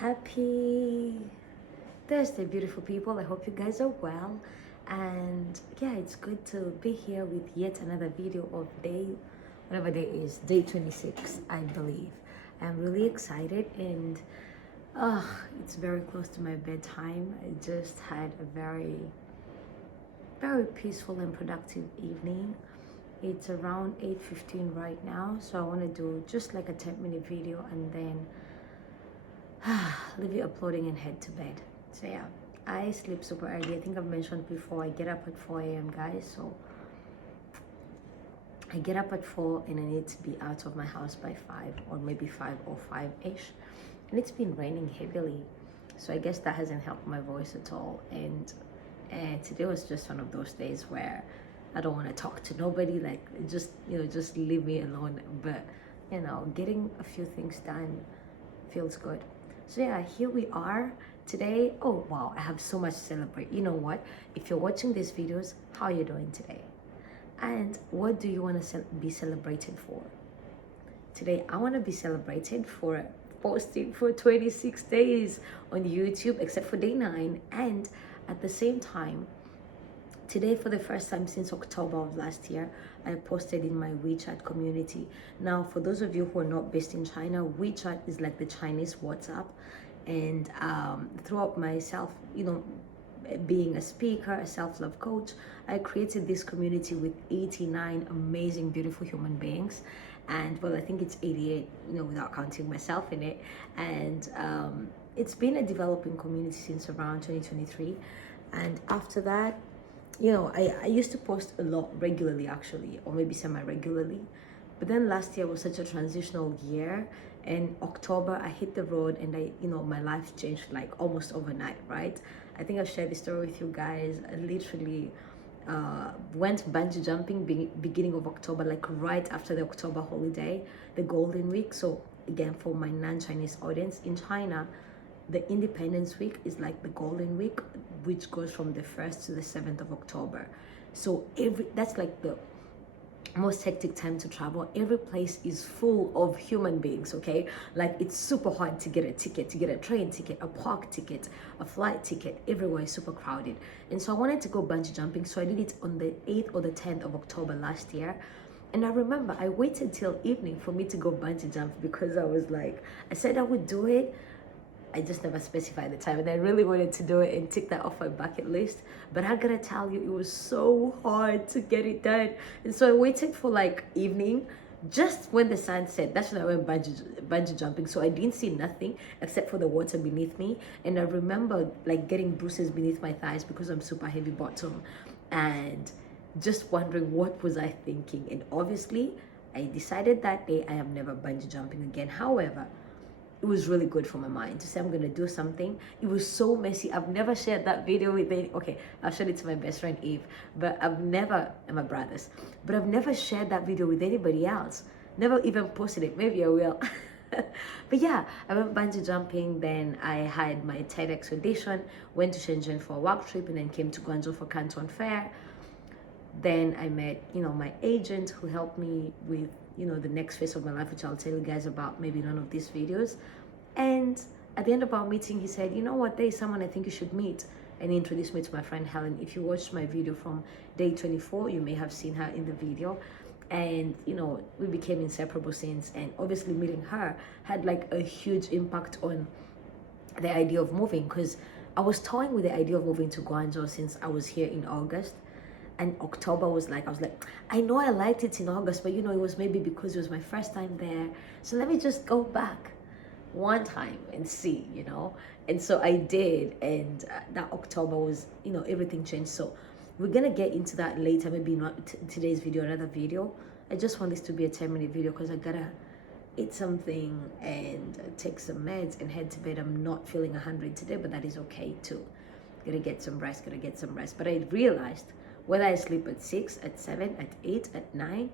Happy Thursday, beautiful people. I hope you guys are well. And yeah, it's good to be here with yet another video of whatever day is, day 26, I believe. I'm really excited and it's very close to my bedtime. I just had a very peaceful and productive evening. It's around 8:15 right now, so I want to do just like a 10-minute video and then leave it uploading and head to bed. So yeah, I sleep super early. I think I've mentioned before, I get up at 4 a.m. guys. So I get up at 4 and I need to be out of my house by 5 or maybe 5:05-ish. And it's been raining heavily, so I guess that hasn't helped my voice at all. And today was just one of those days where I don't want to talk to nobody, like just leave me alone. But getting a few things done feels good. So yeah, here we are today. Oh wow, I have so much to celebrate. You know what, if you're watching these videos, how are you doing today? And what do you want to be celebrated for? Today I want to be celebrated for posting for 26 days on YouTube, except for day 9. And at the same time, today, for the first time since October of last year, I posted in my WeChat community. Now, for those of you who are not based in China, WeChat is like the Chinese WhatsApp. And throughout myself, being a speaker, a self-love coach, I created this community with 89 amazing, beautiful human beings. And well, I think it's 88, without counting myself in it. And it's been a developing community since around 2023. And after that, I used to post a lot regularly, actually, or maybe semi-regularly. But then last year was such a transitional year. In October, I hit the road and my life changed like almost overnight, right? I think I've shared this story with you guys. I literally went bungee jumping beginning of October, like right after the October holiday, the Golden Week. So again, for my non-Chinese audience, in China, the Independence Week is like the Golden Week, which goes from the 1st to the 7th of October. So that's like the most hectic time to travel. Every place is full of human beings, okay? Like, it's super hard to get a ticket, to get a train ticket, a park ticket, a flight ticket. Everywhere is super crowded. And so I wanted to go bungee jumping, so I did it on the 8th or the 10th of October last year. And I remember I waited till evening for me to go bungee jump because I said I would do it. I just never specified the time, and I really wanted to do it and tick that off my bucket list. But I gotta tell you, it was so hard to get it done. And so I waited for like evening, just when the sun set. That's when I went bungee jumping. So I didn't see nothing except for the water beneath me. And I remember like getting bruises beneath my thighs because I'm super heavy bottom, and just wondering what was I thinking. And obviously, I decided that day I am never bungee jumping again. However, it was really good for my mind to say I'm gonna do something. It was so messy. I've never shared that video with I've shared it to my best friend Eve, but and my brothers, but I've never shared that video with anybody else. Never even posted it. Maybe I will. But yeah, I went bungee jumping, then I had my TEDx audition, went to Shenzhen for a work trip, and then came to Guangzhou for Canton Fair. Then I met, my agent who helped me with, the next phase of my life, which I'll tell you guys about maybe in one of these videos. And at the end of our meeting, he said, you know what, there is someone I think you should meet. And he introduced me to my friend Helen. If you watched my video from day 24, you may have seen her in the video. And, we became inseparable since. And obviously meeting her had like a huge impact on the idea of moving, because I was toying with the idea of moving to Guangzhou since I was here in August. And October I was like, I know I liked it in August, but it was maybe because it was my first time there. So let me just go back one time and see, And so I did. And that October was, everything changed. So we're going to get into that later, maybe not today's video, another video. I just want this to be a 10-minute video because I got to eat something and take some meds and head to bed. I'm not feeling 100 today, but that is okay too. Gotta get some rest. But I realized, whether I sleep at 6, at 7, at 8, at 9,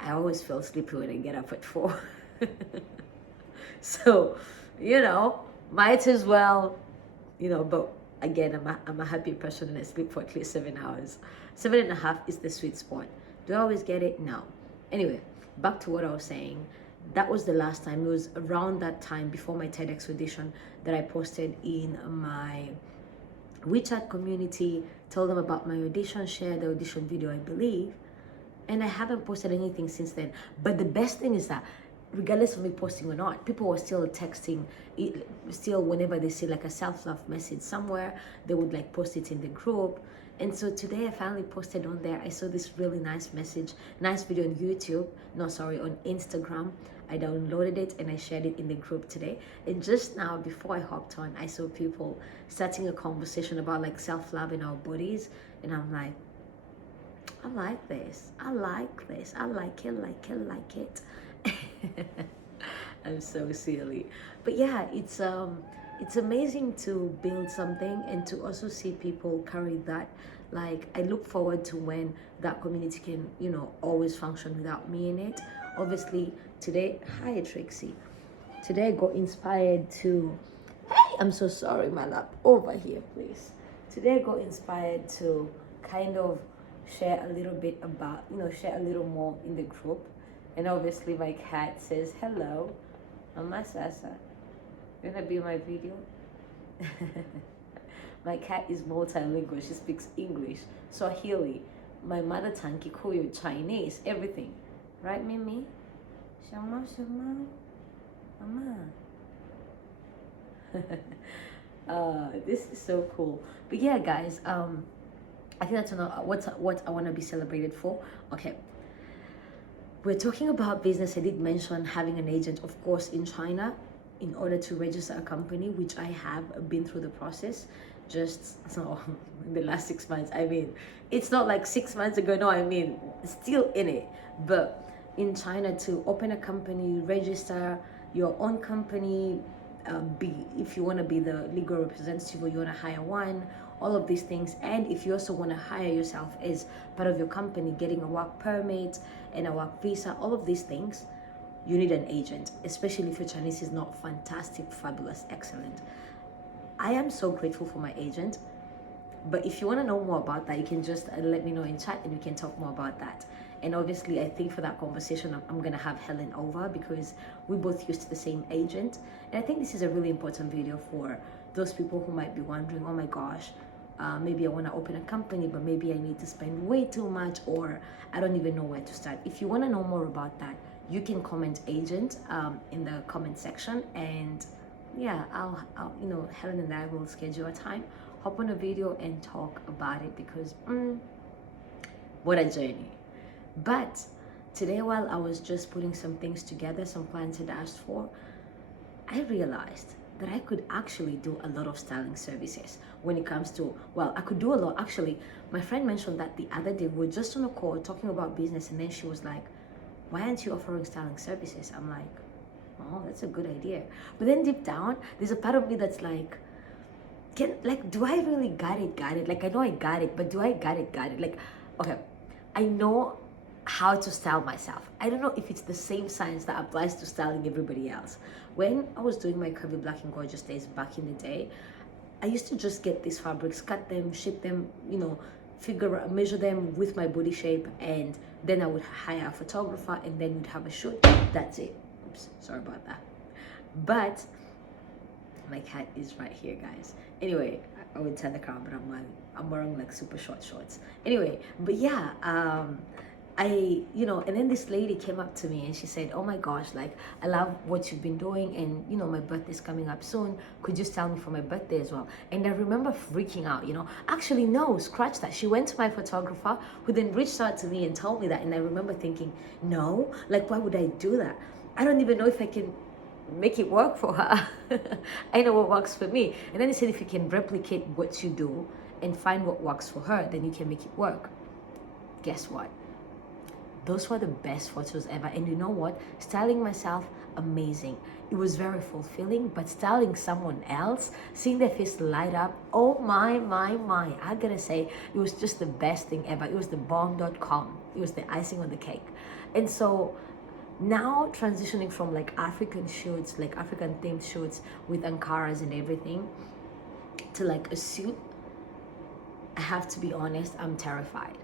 I always feel sleepy when I get up at 4. So, might as well, but again, I'm a happy person and I sleep for at least 7 hours. 7.5 is the sweet spot. Do I always get it? No. Anyway, back to what I was saying. that was the last time. It was around that time before my TEDx audition that I posted in my WeChat community, told them about my audition, shared the audition video, I believe, and I haven't posted anything since then. But the best thing is that regardless of me posting or not, people were still texting. Still, whenever they see like a self-love message somewhere, they would like post it in the group. And so today I finally posted on there. I saw this really nice message, nice video on YouTube. No, sorry, on Instagram. I downloaded it and I shared it in the group today. And just now, before I hopped on, I saw people starting a conversation about like self-love in our bodies. And I'm like, I like this. I like this. I like it, like it, like it. I'm so silly. But yeah, it's amazing to build something and to also see people carry that. Like, I look forward to when that community can, you know, always function without me in it. Obviously, today, hi Trixie. Today I got inspired to, hey, I'm so sorry, my lap, over here, please. Today I got inspired to kind of share a little bit about, you know, share a little more in the group. And obviously my cat says, hello, Mama Sasa. You wanna be in my video? My cat is multilingual. She speaks English, Swahili, my mother tongue, Kikuyu, Chinese, everything. Right, Mimi? Shama, shama, mama. This is so cool. But yeah, guys, I think that's not what I want to be celebrated for. Okay. We're talking about business. I did mention having an agent, of course, in China in order to register a company, which I have been through the process just so in the last 6 months. I mean, it's not like 6 months ago. No, I mean, still in it. But in China, to open a company, register your own company, if you want to be the legal representative or you want to hire one, all of these things. And if you also want to hire yourself as part of your company, getting a work permit and a work visa, all of these things, you need an agent, especially if your Chinese is not fantastic, fabulous, excellent. I am so grateful for my agent. But if you want to know more about that, you can just let me know in chat and we can talk more about that. And obviously, I think for that conversation, I'm going to have Helen over because we both used the same agent. And I think this is a really important video for those people who might be wondering, oh my gosh, maybe I want to open a company, but maybe I need to spend way too much, or I don't even know where to start. If you want to know more about that, you can comment agent in the comment section. And yeah, I'll you know, Helen and I will schedule a time, hop on a video and talk about it because what a journey. But today, while I was just putting some things together, some clients had asked for, I realized that I could actually do a lot of styling services when it comes to, well, I could do a lot. Actually, my friend mentioned that the other day. We were just on a call talking about business, and then she was like, why aren't you offering styling services? I'm like, oh, that's a good idea. But then deep down, there's a part of me that's like, do I really got it? Like, I know I got it, but do I got it? Like, okay, I know how to style myself. I don't know if it's the same science that applies to styling everybody else. When I was doing my curvy black and gorgeous days back in the day, I used to just get these fabrics, cut them, ship them, you know, measure them with my body shape, and then I would hire a photographer and then we'd have a shoot. That's it. Oops, sorry about that. But my cat is right here, guys. Anyway, I would turn the camera, but I'm wearing like super short shorts. Anyway, but yeah, you know, and then this lady came up to me and she said, oh my gosh, like, I love what you've been doing, and you know, my birthday's coming up soon. Could you style me for my birthday as well? And I remember freaking out, you know. Actually, no, scratch that. She went to my photographer, who then reached out to me and told me that. And I remember thinking, no, like, why would I do that? I don't even know if I can make it work for her. I know what works for me. And then he said, if you can replicate what you do and find what works for her, then you can make it work. Guess what? Those were the best photos ever. And you know what? Styling myself, amazing. It was very fulfilling, but styling someone else, seeing their face light up, oh my. I gotta say, it was just the best thing ever. It was the bomb.com. It was the icing on the cake. And so now transitioning from like African shoots, like African themed shoots with Ankaras and everything, to like a suit, I have to be honest, I'm terrified.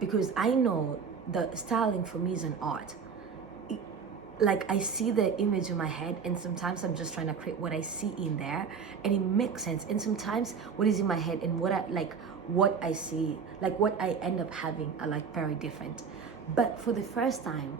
Because I know the styling for me is an art. like I see the image in my head, and sometimes I'm just trying to create what I see in there, and it makes sense. And sometimes what is in my head and what I see, like what I end up having, are like very different. But for the first time,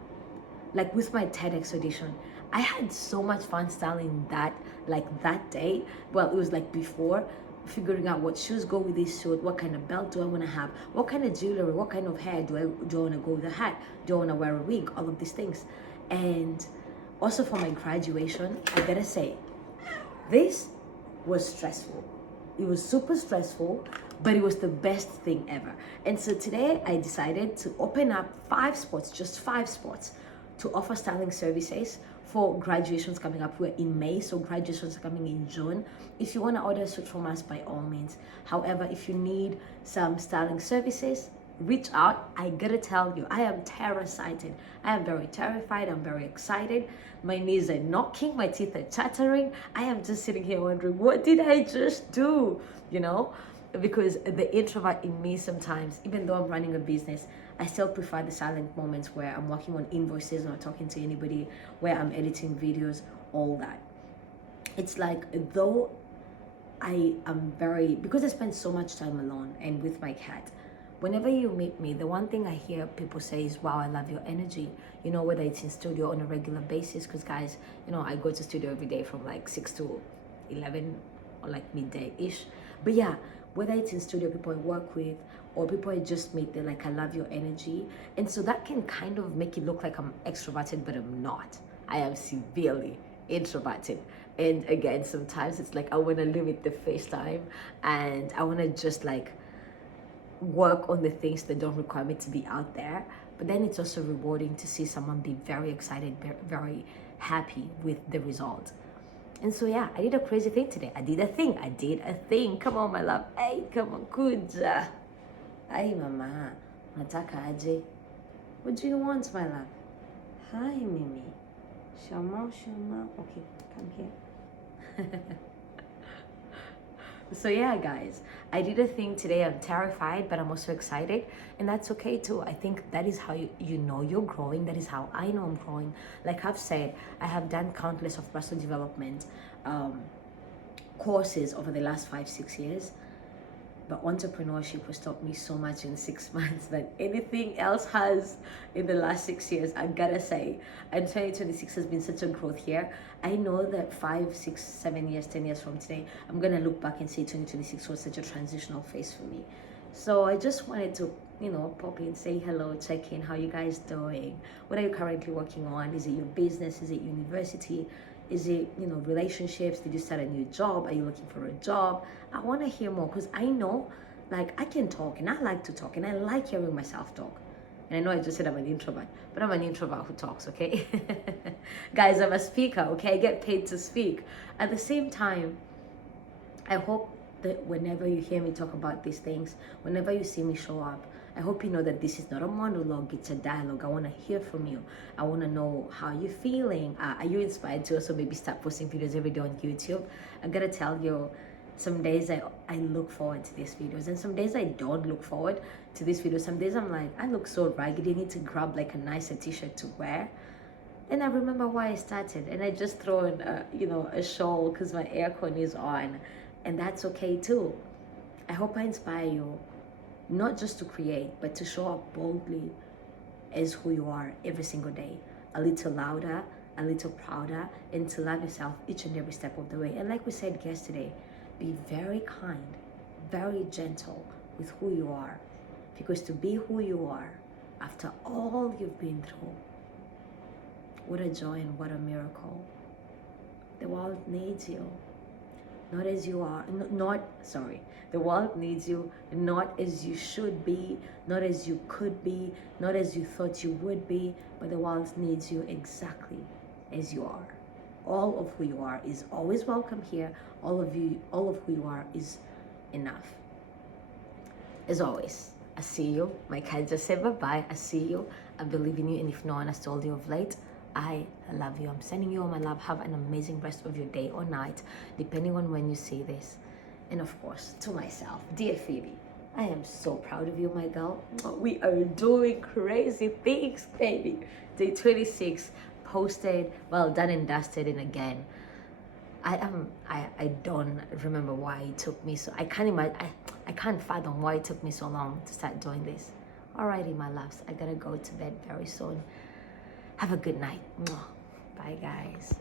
like with my TEDx audition, I had so much fun styling that, like that day. Well, it was like before, figuring out what shoes go with this suit, what kind of belt do I want to have, what kind of jewelry, what kind of hair do I want to go with a hat, do I want to wear a wig, all of these things. And also for my graduation, I gotta say, this was stressful. It was super stressful, but it was the best thing ever. And so today I decided to open up 5 spots, just 5 spots, to offer styling services for graduations coming up. We're in May, so graduations are coming in June. If you want to order a suit from us, by all means. However, if you need some styling services, reach out. I gotta tell you, I am terror-sighted. I am very terrified. I'm very excited. My knees are knocking. My teeth are chattering. I am just sitting here wondering, what did I just do? You know, because the introvert in me sometimes, even though I'm running a business, I still prefer the silent moments where I'm working on invoices, not talking to anybody, where I'm editing videos, all that. It's like, though I am very, because I spend so much time alone and with my cat, whenever you meet me, the one thing I hear people say is, wow, I love your energy. You know, whether it's in studio on a regular basis, because guys, you know, I go to studio every day from like 6 to 11 or like midday-ish. But yeah, whether it's in studio, people I work with, or people I just meet, they're like, I love your energy. And so that can kind of make it look like I'm extroverted, but I'm not. I am severely introverted. And again, sometimes it's like I want to limit the FaceTime, and I want to just like work on the things that don't require me to be out there. But then it's also rewarding to see someone be very excited, very happy with the result. And so yeah, I did a crazy thing today. I did a thing. Come on, my love. Hey, come on, kuja. Hey, mama. Nataka aje. What do you want, my love? Hi, Mimi. Shama. Okay, come here. So yeah, guys, I did a thing today. I'm terrified, but I'm also excited, and that's okay too. I think that is how you know you're growing. That is how I know I'm growing. Like I've said, I have done countless of personal development courses over the last 5-6 years, but entrepreneurship has taught me so much in 6 months that anything else has in the last 6 years, I gotta say. And 2026 has been such a growth year. I know that 5, 6, 7 years, 10 years from today, I'm gonna look back and say 2026 was such a transitional phase for me. So I just wanted to, you know, pop in, say hello, check in, how you guys doing? What are you currently working on? Is it your business? Is it university? Is it, you know, relationships? Did you start a new job? Are you looking for a job? I want to hear more, because I know, like, I can talk and I like to talk and I like hearing myself talk. And I know I just said I'm an introvert, but I'm an introvert who talks, okay? Guys, I'm a speaker, okay? I get paid to speak. At the same time, I hope that whenever you hear me talk about these things, whenever you see me show up, I hope you know that this is not a monologue, it's a dialogue. I want to hear from you. I want to know how you're feeling. Are you inspired to also maybe start posting videos every day on YouTube? I gotta tell you, some days I look forward to these videos, and some days I don't look forward to these videos. Some days I'm like, I look so ragged, I need to grab like a nicer t-shirt to wear. And I remember why I started, and I just throw in a shawl because my aircon is on, and that's okay too. I hope I inspire you, not just to create, but to show up boldly as who you are every single day, a little louder, a little prouder, and to love yourself each and every step of the way. And like we said yesterday, be very kind, very gentle with who you are, because to be who you are after all you've been through, what a joy and what a miracle. The world needs you, not as you are, the world needs you not as you should be, not as you could be, not as you thought you would be, but the world needs you exactly as you are. All of who you are is always welcome here. All of who you are is enough. As always, I see you. My cat just said bye-bye. I see you. I believe in you, and if no one has told you of late, I love you. I'm sending you all my love. Have an amazing rest of your day or night, depending on when you see this. And of course, to myself, dear Phoebe, I am so proud of you, my girl. We are doing crazy things, baby. Day 26, posted, well done and dusted. And again, I don't remember why it took me so, I can't imagine, I can't fathom why it took me so long to start doing this. Alrighty, my loves, I gotta go to bed very soon. Have a good night. Bye, guys.